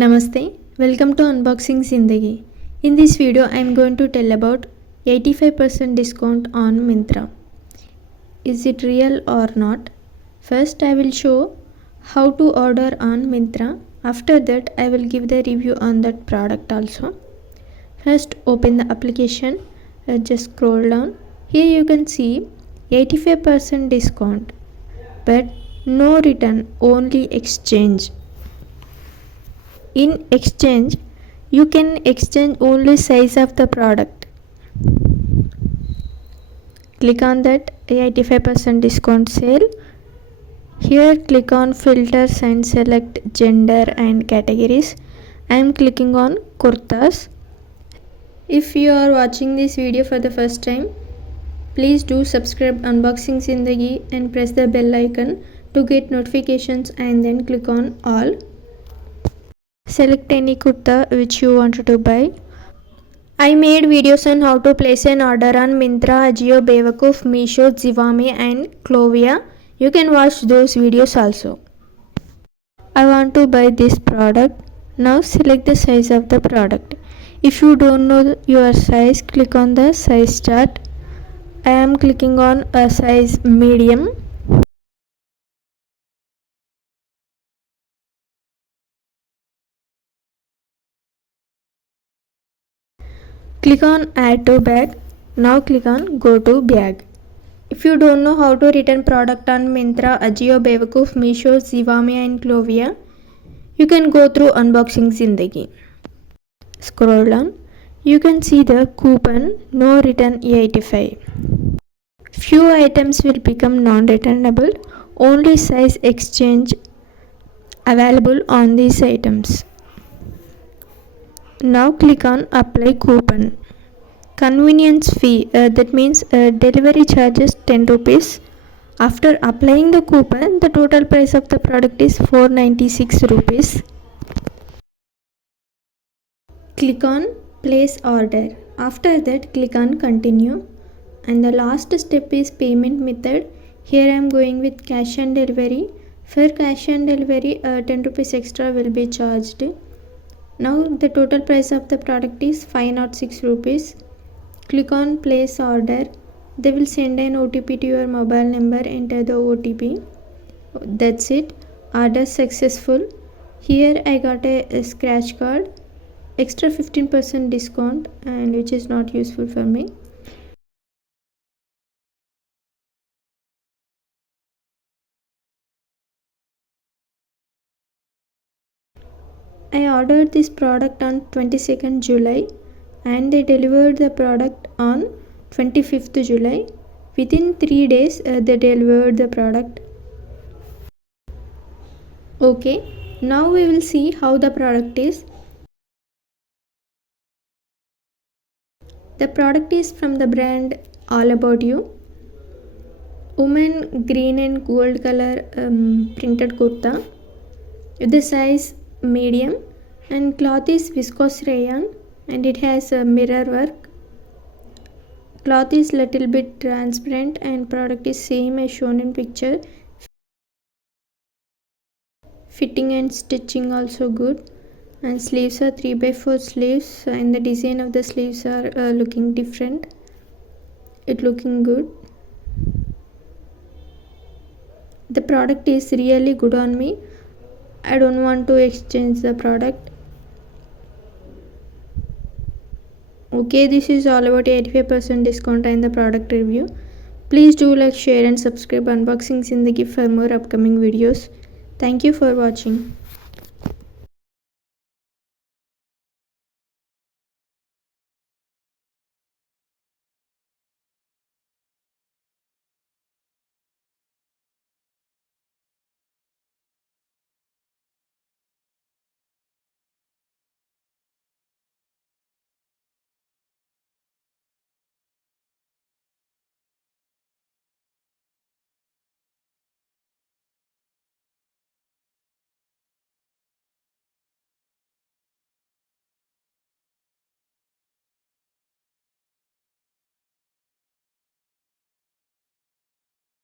Namaste, welcome to Unboxing Zindagi. In this video, I am going to tell about 85% discount on Myntra. Is it real or not? First, I will show how to order on Myntra. After that, I will give the review on that product also. First, open the application. Just scroll down. Here you can see 85% discount, but no return, only exchange. In exchange, you can exchange only size of the product. Click on that 85% discount sale. Here click on filters and select gender and categories. I am clicking on kurtas. If you are watching this video for the first time, please do subscribe Unboxing Zindagi and press the bell icon to get notifications, and then click on all. Select any kurta which you wanted to buy. I made videos on how to place an order on Myntra, Ajio, Bewakoof, Meesho, Zivame and Clovia. You can watch those videos also. I want to buy this product. Now select the size of the product. If you don't know your size, click on the size chart. I am clicking on a size medium. Click on add to bag. Now click on go to bag. If you don't know how to return product on Myntra, Ajio, Bewakoof, Meesho, Zivame and Clovia, you can go through Unboxing Zindagi. Scroll down. You can see the coupon no return 85. Few items will become non-returnable. Only size exchange available on these items. Now click on apply coupon. Convenience fee, that means delivery charges 10 rupees. After applying the coupon, the total price of the product is 496 rupees. Click on place order. After that, click on continue. And the last step is payment method. Here I am going with cash and delivery. For cash and delivery, 10 rupees extra will be charged. Now the total price of the product is 506 rupees. Click on place order. They will send an OTP to your mobile number. Enter the OTP. That's it. Order successful. Here I got a scratch card. Extra 15% discount, and which is not useful for me. I ordered this product on 22nd July and they delivered the product on 25th July. Within 3 days, they delivered the product. Okay, now we will see how the product is. The product is from the brand All About You. Woman green and gold color printed kurta with the size medium, and cloth is viscose rayon and it has a mirror work. Cloth is little bit transparent and product is same as shown in picture. Fitting and stitching also good, and sleeves are 3x4 sleeves, and the design of the sleeves are looking different. It looking good. The product is really good on me. I don't want to exchange the product. Okay, this is all about 85% discount and the product review. Please do like, share and subscribe Unboxing Zindagi for more upcoming videos. Thank you for watching.